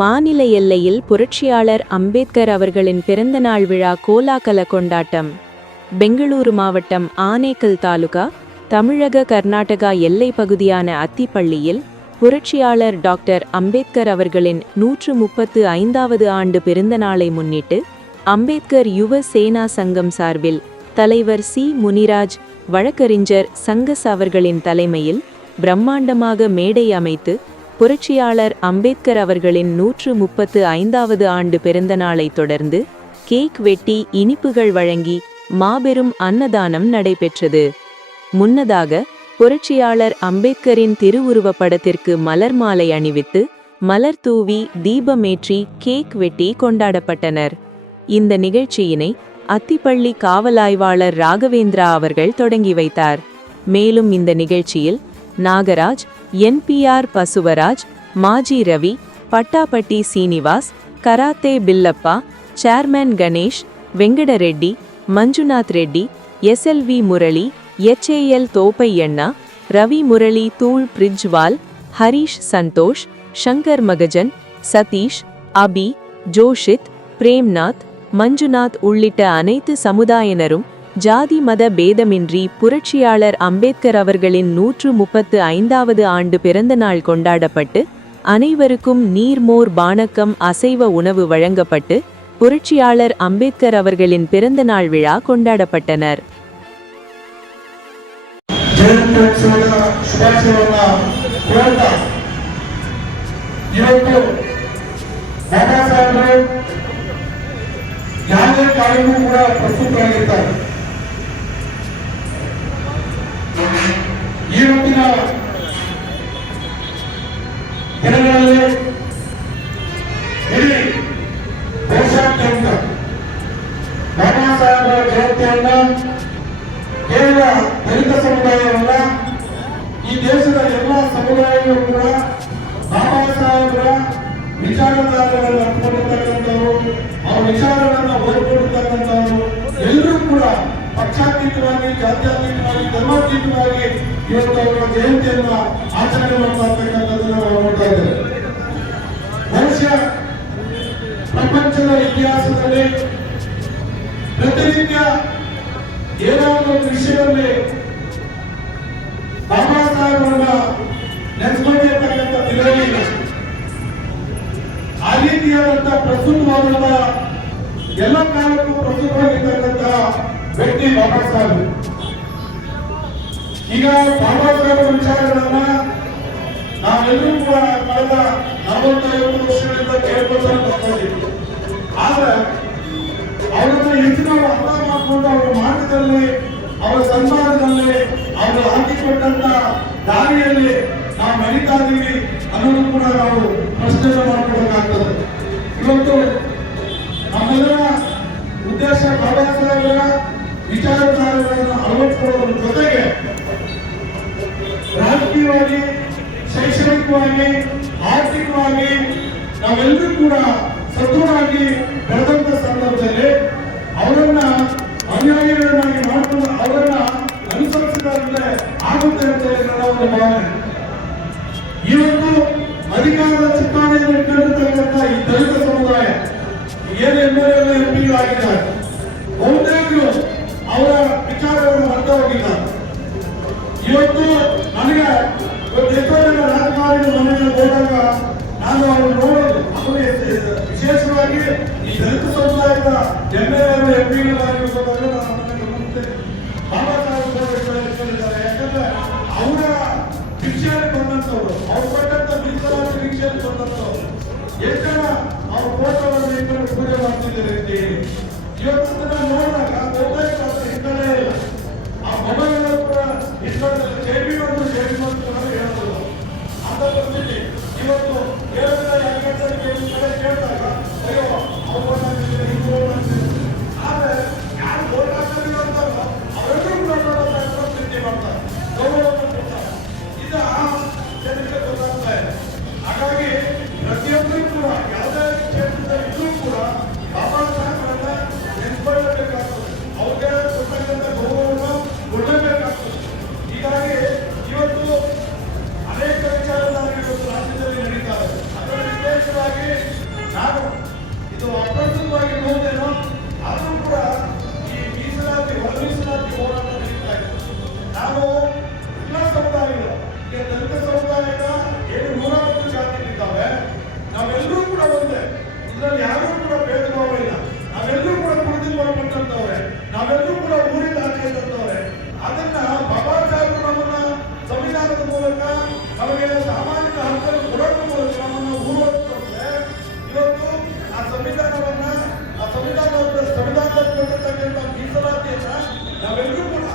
மாநில எல்லையில் புரட்சியாளர் அம்பேத்கர் அவர்களின் பிறந்தநாள் விழா கோலாகல கொண்டாட்டம். பெங்களூரு மாவட்டம் ஆனேக்கல் தாலுகா, தமிழக கர்நாடகா எல்லை பகுதியான அத்திப்பள்ளியில் புரட்சியாளர் டாக்டர் அம்பேத்கர் அவர்களின் 135வது ஆண்டு பிறந்தநாளை முன்னிட்டு அம்பேத்கர் யுவ சேனா சங்கம் சார்பில் தலைவர் சி. முனிராஜ், வழக்கறிஞர் சங்கஸ் அவர்களின் தலைமையில் பிரம்மாண்டமாக மேடை அமைத்து புரட்சியாளர் அம்பேத்கர் அவர்களின் 135வது ஆண்டு பிறந்தநாளை தொடர்ந்து கேக் வெட்டி இனிப்புகள் வழங்கி மாபெரும் அன்னதானம் நடைபெற்றது. முன்னதாக புரட்சியாளர் அம்பேத்கரின் திருவுருவப் படத்திற்கு மலர் மாலை அணிவித்து மலர் தூவி தீபமேற்றி கேக் வெட்டி கொண்டாடப்பட்டனர். இந்த நிகழ்ச்சியினை அத்திப்பள்ளி காவலாய்வாளர் ராகவேந்திரா அவர்கள் தொடங்கி வைத்தார். மேலும் இந்த நிகழ்ச்சியில் நாகராஜ், NPR பசுவராஜ், மாஜி Ravi, Pattapatti Srinivas, karate Pillappa, chairman Ganesh, Venkatareddy, Manjunath Reddy, SLV Murali, HAL Thoppaiyanna, Ravi Murali தூள் பிரிஜ்வால், ஹரீஷ் சந்தோஷ், சங்கர் மகஜன், சதீஷ், அபி, ஜோஷித், பிரேம்நாத், மஞ்சுநாத் உள்ளிட்ட அனைத்து சமுதாயினரும் ஜாதி மத பேதமின்றி புரட்சியாளர் அம்பேத்கர் அவர்களின் 135வது ஆண்டு பிறந்தநாள் கொண்டாடப்பட்டு அனைவருக்கும் நீர்மோர் பானக்கம் அசைவ உணவு வழங்கப்பட்டு புரட்சியாளர் அம்பேத்கர் அவர்களின் பிறந்தநாள் விழா கொண்டாடப்பட்டனர். ಇವತ್ತಿನ ದಿನಗಳಲ್ಲಿ ಇಡೀ ದೇಶಾದ್ಯಂತ ಬಾಬಾ ಸಾಹೇಬರ ಜಯಂತಿಯನ್ನ ಕೇವಲ ದಲಿತ ಸಮುದಾಯವಲ್ಲ, ಈ ದೇಶದ ಎಲ್ಲ ಸಮುದಾಯಗಳು ಕೂಡ ಬಾಬಾ ಸಾಹೇಬರ ವಿಚಾರಧಾರೆಗಳನ್ನು ಅರ್ಥಕೊಂಡಿರ್ತಕ್ಕಂಥವ್ರು, ಅವರ ವಿಚಾರಗಳನ್ನು ಓದ್ಕೊಂಡಿರ್ತಕ್ಕಂಥವ್ರು ಎಲ್ಲರೂ ಕೂಡ ಪಕ್ಷಾತೀತವಾಗಿ, ಜಾತ್ಯತೀತವಾಗಿ, ಧರ್ಮಾತೀತವಾಗಿ ಇವತ್ತು ಅವರ ಜಯಂತಿಯನ್ನ ಆಚರಣೆ ಮಾಡ್ತಾ ಇರ್ತಕ್ಕಂಥದ್ದನ್ನು ನಾವು ನೋಡ್ತಾ ಇದ್ದೇವೆ. ಬಹುಶಃ ಪ್ರಪಂಚದ ಇತಿಹಾಸದಲ್ಲಿ ಪ್ರತಿನಿತ್ಯ ಏನಾದರೂ ಒಂದು ವಿಷಯದಲ್ಲಿ ಬಾಬಾ ಸಾಹೇಬರನ್ನ ನೆನೆಸ್ಕೊಂಡಿರ್ತಕ್ಕಂಥ ದಿನವಿಲ್ಲ. ಆ ರೀತಿಯಾದಂತಹ ಪ್ರಸ್ತುತವಾದಂತ ಎಲ್ಲ ಕಾಲಕ್ಕೂ ಪ್ರಸ್ತುತವಾಗಿರ್ತಕ್ಕಂಥ ವ್ಯಕ್ತಿ ಬಾಬಾ ಸಾಹೇಬ್. ಈಗ ಬಾಬಾ ಸಾಹೇಬರ ವಿಚಾರಗಳನ್ನ ನಾವೆಲ್ಲರೂ ಕೂಡ ಕಳೆದ 45 ವರ್ಷಗಳಿಂದ ಕೇಳ್ಕೊಳ್ತಾ ಬಂದಿದ್ದೀವಿ. ಆದ್ರೆ ಅವರನ್ನ ಹೆಚ್ಚು ನಾವು ಅರ್ಥ ಮಾಡಿಕೊಂಡು ಅವರ ಮಾರ್ಗದಲ್ಲಿ, ಅವರ ಸಂಸಾರದಲ್ಲಿ, ಅವರು ಹಾಕಿಕೊಟ್ಟಂತ ದಾರಿಯಲ್ಲಿ ನಾವು ನಡೀತಾ ಇದ್ದೀವಿ ಅನ್ನೋದು ಕೂಡ ನಾವು ಪ್ರಶ್ನೆ ಮಾಡ್ಕೊಳ್ಬೇಕಾಗ್ತದೆ. ಇವತ್ತು ನಮ್ಮೆಲ್ಲರ ಉದ್ದೇಶ ಬಾಬಾ ಸಾಹೇಬರ ವಿಚಾರಧಾರೆಗಳನ್ನು ಅಳವಡಿಸಿಕೊಳ್ಳುವುದರ ಜೊತೆಗೆ ರಾಜಕೀಯವಾಗಿ, ಶೈಕ್ಷಣಿಕವಾಗಿ, ಆರ್ಥಿಕವಾಗಿ ನಾವೆಲ್ಲರೂ ಕೂಡ ಸದೃಢವಾಗಿ ಬೆಳೆದಂತ ಸಂದರ್ಭದಲ್ಲಿ ಅವರನ್ನ ಅನುಯಾಯಿಗಳನ್ನಾಗಿ ಮಾಡಿಕೊಂಡು ಅವರನ್ನ ಅನುಸರಿಸಿದ್ರೆ ಆಗುತ್ತೆ ಅಂತ ನನ್ನ ಒಂದು ಭಾವನೆ. ಇವತ್ತು ಅಧಿಕಾರದ ಚುಕ್ಕಾಣಿಯನ್ನು ಇಟ್ಕೊಂಡಿರ್ತಕ್ಕಂಥ ಈ ದಲಿತ ಸಮುದಾಯ ಏನು MLA MP ಆಗಿದ್ದಾರೆ, ಬಹುತೇಕರು ಅವರ ವಿಚಾರವನ್ನು ಮರ್ತ ಹೋಗಿದ್ದಾರೆ. ಇವತ್ತು ನನಗೆ ಎಷ್ಟೋ ಜನ ರಾಜಕಾರಣಿಗಳ ಮನೆಗೆ ಹೋದಾಗ ನಾನು ಅವರು ನೋಡೋದು, ಅವರು ವಿಶೇಷವಾಗಿ ಈ ದಲಿತ ಸಮುದಾಯದ MLA MP ಗಳಾಗಿರ್ಬೋದಾದ್ರೆ ನಾನು ಅದನ್ನು ಗಮನಿಸ್ತೇನೆ. ಬಾಬಾ ಸಾಹೇಬ್ ಹೇಳಿದ್ದಾರೆ, ಯಾಕಂದ್ರೆ ಅವರ ಭಿಕ್ಷೆಯಲ್ಲಿ ಬಂದಂತವ್ರು, ಅವ್ರು ಕೊಟ್ಟಂತ ಮೀಸಲಾತಿ ಭಿಕ್ಷೆಯಲ್ಲಿ ಬಂದಂತವ್ರು ಎಷ್ಟು ಜನ ಅವ್ರ ಫೋಟೋವನ್ನು ಇಬ್ಬರು ಪೂಜೆ ಮಾಡ್ತಿದ್ದಾರೆ ಅಂತ ಹೇಳಿ ಇವತ್ತು ನೋಡಿದಾಗ ಬಹುತೇಕ ಹಿನ್ನೆಲೆ ಇಲ್ಲ. ಆ ಮೊಬೈಲ್ ಕೂಡ ಇಟ್ಕೊಂಡಿಲ್ಲ, ಜೇಬಿ ಒಂದು ಜೇಬಿ ಮಾಡ್ತಾರೆ ಹೇಳ್ಬೋದು. ಅಂತ ಪರಿಸ್ಥಿತಿ ಇವತ್ತು ಕೇಳಿದಾಗ ಅಯ್ಯೋ ಅವ್ರು ಆದ್ರೆ ಯಾರು ಓಟ್ ಹಾಕ್ತಾರೆ ಅಂತಾರೋ ಅವರೆಲ್ಲರೂ ಕೂಡ ಪ್ರೀತಿ ಮಾಡ್ತಾರೆ, ಗೌರವವನ್ನು ಕೊಡ್ತಾರೆ. ಇದು ಜನರಿಗೆ ಗೊತ್ತಾಗ್ತಾ ಇದೆ. ಹಾಗಾಗಿ ಪ್ರತಿಯೊಬ್ಬರೂ ಕೂಡ ಯಾವುದೇ ಕ್ಷೇತ್ರದಲ್ಲಿ ಇದ್ರೂ ಕೂಡ ಬಾಬಾ ಸಾಹೇಬರನ್ನ ನೆನ್ಸ್ಕೊಳ್ಳಬೇಕಾಗ್ತದೆ, ಅವ್ರಿಗೆ ಕೊಟ್ಟಂತ ಗೌರವವನ್ನು ಕೊಡಲೇಬೇಕಾಗ್ತದೆ. ಹೀಗಾಗಿ ಇದರಲ್ಲಿ ಯಾರೂ ಕೂಡ ಭೇದ ಭಾವ ಇಲ್ಲ. ನಾವೆಲ್ಲರೂ ಕೂಡ ಕುಳಿತುಕೊಳ್ಳಲ್ಪಟ್ಟಂತವ್ರೆ, ನಾವೆಲ್ಲರೂ ಕೂಡ ಊರಿಂದ ಆಚೆ ಇದ್ದಂತವ್ರೆ. ಅದನ್ನ ಬಾಬಾ ಸಾಹೇಬರು ನಮ್ಮನ್ನ ಸಂವಿಧಾನದ ಮೂಲಕ ನಮಗೆ ಸಾಮಾಜಿಕ ಹಕ್ಕನ್ನು ಕೊಡೋದ್ರ ಮೂಲಕ ನಮ್ಮನ್ನ ಊರುವರ್ತಂದ್ರೆ ಇವತ್ತು ಆ ಸಂವಿಧಾನವನ್ನ ಸಂವಿಧಾನದಲ್ಲಿ ಕೊಟ್ಟಿರ್ತಕ್ಕಂಥ ಮೀಸಲಾತಿಯನ್ನ ನಾವೆಲ್ಲರೂ ಕೂಡ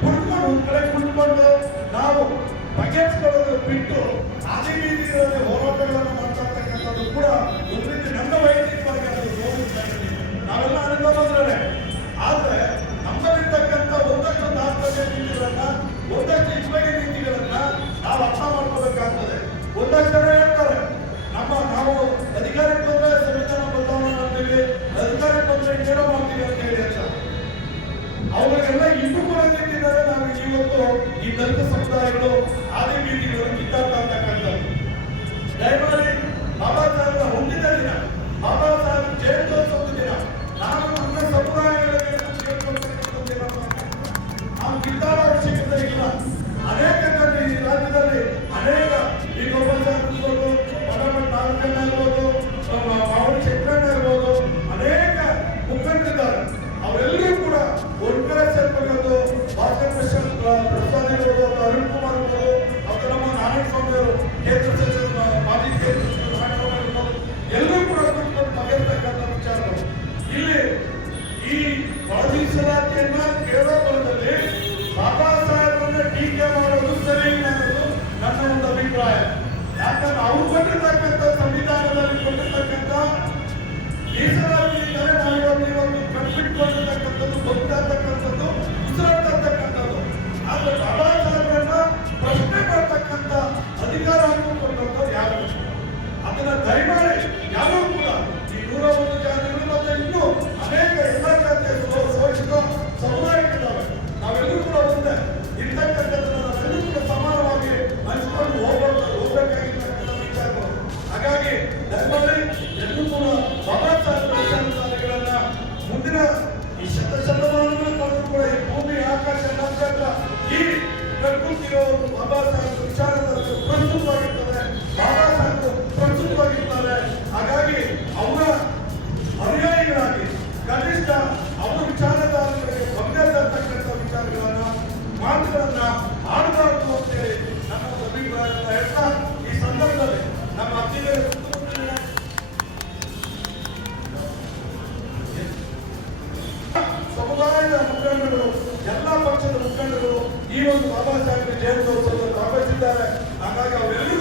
ಕುಳಿತುಕೊಂಡು ಒಂದ್ ಕಡೆ ಕುಳಿತುಕೊಂಡು ನಾವು ಬಗೆಹರಿಸಿಕೊಳ್ಳೋದು ಬಿಟ್ಟು ಆದಿ ಬೀದಿಗಳಲ್ಲಿ ಹೋರಾಟಗಳನ್ನು ಮಾಡ್ತಕ್ಕಂಥದ್ದು ಕೂಡ ಒಂದು ರೀತಿ ನನ್ನ ವೈಯಕ್ತಿಕವಾಗಿ ಅದು ನಾವೆಲ್ಲ ಅನುಭವಿದ್ರೆ. ಆದ್ರೆ ನಮ್ಮಲ್ಲಿರ್ತಕ್ಕಂಥ ಒಂದಷ್ಟು ತಾತ್ಪರ್ಯ ನೀತಿಗಳನ್ನ, ಒಂದಷ್ಟು ಇಬ್ಬಗೆ ನೀತಿಗಳನ್ನ ನಾವು ಅರ್ಥ ಮಾಡ್ಕೋಬೇಕಾಗ್ತದೆ. ಒಂದಷ್ಟು ಜನ ಹೇಳ್ತಾರೆ ನಾವು ಅಧಿಕಾರಕ್ಕೆ ಬಂದ್ರೆ ಸಂವಿಧಾನ ಬದಲಾವಣೆ ಮಾಡ್ತೀವಿ, ಅಧಿಕಾರಕ್ಕೆ ಬಂದ್ರೆ ಏನೋ ಮಾಡ್ತೀವಿ ಅಂತ ಹೇಳಿ ಅಂತ ಅವರಿಗೆಲ್ಲ ಇನ್ನೂ ಕೂಡ ನಿಂತಿದ್ದಾರೆ. ನಾವು ಇವತ್ತು ಈ ದಲಿತ ಸಮುದಾಯಗಳು ಆದಿ ಬೀದಿಗಳು ಕಿತ್ತಾಡ್ತಾ ಅಂತಕ್ಕಂಥದ್ದು. ದಯಮಾಡಿ ಬಾಬಾ ಸಾಹೇಬರ ಹೊಂದಿದ ದಿನ, ಬಾಬಾ ಸಾಹೇಬ್ ಜಯಂತ್ಯೋತ್ಸವದ ದಿನ ನಾನು ನನ್ನ ಸಮುದಾಯಗಳಿಗೆ ನಾವು ಕಿತ್ತಾಡೋ ಅವಶ್ಯಕತೆ ಇಲ್ಲ. ಅನೇಕ ಈ ರಾಜ್ಯದಲ್ಲಿ ಅನೇಕ ಈ ಗೋಪಾಲ್ ಸಾಹೇಬ್ ಇರ್ಬೋದು, ಮಠಮಠ ನಾಗಣ್ಣ ಇರ್ಬೋದು, ಮಾವಳಿ ಶೆಟ್ಟಣ್ಣ ಇರ್ಬೋದು, ಅನೇಕ ಮುಖಂಡರಿದ್ದಾರೆ. ಅವರೆಲ್ಲರೂ ಕೂಡ ಒಳ್ಳೆ ಸೇರ್ಕೊಂಡು ಭಾಸ್ಕರ್ ಪ್ರಸಾದ್ ಇರ್ಬೋದು, ಅರುಣ್ ಕುಮಾರ್ ಇರ್ಬೋದು, ಮತ್ತು ನಮ್ಮ ನಾರಾಯಣ ಸ್ವಾಮಿ ಅವರು ಕೇಂದ್ರ ಸಚಿವರು, ಮಾಜಿ ಕೇಂದ್ರ ಸಚಿವರು ನಾರಾಯಣ ಸ್ವಾಮಿ ಇರ್ಬೋದು, ಎಲ್ಲರೂ ಕೂಡ ಕುಳಿತುಕೊಂಡು ಬಗೆಹರ್ತಕ್ಕಂಥ ವಿಚಾರಗಳು. ಇಲ್ಲಿ ಈ ಮೀಸಲಾತಿಯನ್ನ ಕೇಳೋ ಬರದಲ್ಲಿ ಬಾಬಾ ಸಾಹೇಬರನ್ನ ಟೀಕೆ ಮಾಡೋದು ಸರಿ ಇಲ್ಲ ಅನ್ನೋದು ನನ್ನ ಒಂದು ಅಭಿಪ್ರಾಯ. ಯಾಕಂದ್ರೆ ಅವ್ರು ಕೊಟ್ಟಿರ್ತಕ್ಕಂಥ ಸಂವಿಧಾನದಲ್ಲಿ ಕೊಟ್ಟಿರ್ತಕ್ಕಂಥ ಮೀಸಲಾತಿಯಿಂದಲೇ ನಾವಿವತ್ತು ಕಟ್ಬಿಟ್ಕೊಂಡಿರ್ತಕ್ಕಂಥದ್ದು, ಬದುಕಾಗ್ತಕ್ಕಂಥದ್ದು, ಉಸಿರಾಡ್ತಕ್ಕಂಥದ್ದು. ಆದ್ರೆ ಬಾಬಾ ಸಾಹೇಬರನ್ನ ಪ್ರಶ್ನೆ ಮಾಡ್ತಕ್ಕಂಥ ಅಧಿಕಾರ ಹಾಕಿಕೊಂಡಂಥವ್ರು ಯಾರು? ಅದನ್ನ ದಯಮಾಡಿ ಯಾರೂ ಕೂಡ ಈ 101 ಜಾತಿಗಳು ಮತ್ತೆ ಇನ್ನೂ ಅನೇಕ ಎಲ್ಲ ಜಾತಿಯ ಶೋಷಿತ ಸಮುದಾಯಗಳಿದ್ದಾವೆ. ನಾವೆಲ್ಲರೂ ಕೂಡ ಒಂದೇ ಇರ್ತಕ್ಕಂಥದ್ದನ್ನು ನಾವೆಲ್ಲರೂ ಕೂಡ ಸಮಾನವಾಗಿ ಹಂಚಿಕೊಂಡು ಹೋಗ್ಬೇಕಾಗಿರ್ತಕ್ಕಂಥ ವಿಚಾರಗಳು. ಹಾಗಾಗಿ ದಯಮಾಡಿ ಎಲ್ಲರೂ ಕೂಡ ಬಾಬಾ ಸಾಹೇಬರ ವಿಚಾರಧಾರೆಗಳನ್ನ ಮುಂದಿನ ಈ ಶತಮಾನಗಳು ಕೂಡ ಈ ಭೂಮಿ ಆಕಾಶ ನಕ್ಷತ್ರ ಈ ಪ್ರಕೃತಿಯ ಬಾಬಾ ಸಾಹೇಬರ ವಿಚಾರಧಾರೆ ಪ್ರಸ್ತುತವಾಗಿರ್ತದೆ, ಬಾಬಾ ಸಾಹೇಬರು ಪ್ರಸ್ತುತವಾಗಿರ್ತಾರೆ. ಹಾಗಾಗಿ ಅವರ ಅನುಯಾಯಿಗಳಾಗಿ ಕನಿಷ್ಠ ಅವರ ವಿಚಾರಧಾರೆಗಳಿಗೆ ಬಂದಿರತಕ್ಕಂಥ ವಿಚಾರಗಳನ್ನ, ಮಾತುಗಳನ್ನ ಆಡಬಾರದು ಅಂತೇಳಿ ನನ್ನ ಒಂದು ಅಭಿಪ್ರಾಯ ಅಂತ ಹೇಳ್ತಾ ಈ ಸಂದರ್ಭದಲ್ಲಿ ನಮ್ಮ ಅತಿಥಿಗಳ ಸಮುದಾಯದ ಮುಖಂಡರು, ಎಲ್ಲ ಪಕ್ಷದ ಮುಖಂಡರು ಈ ಒಂದು ಬಾಬಾ ಸಾಹೇಬರ ಜಯಂತ್ಯೋತ್ಸವದಲ್ಲಿ ಭಾಗವಹಿಸಿದ್ದಾರೆ. ಹಾಗಾಗಿ ಅವರೆಲ್ಲರೂ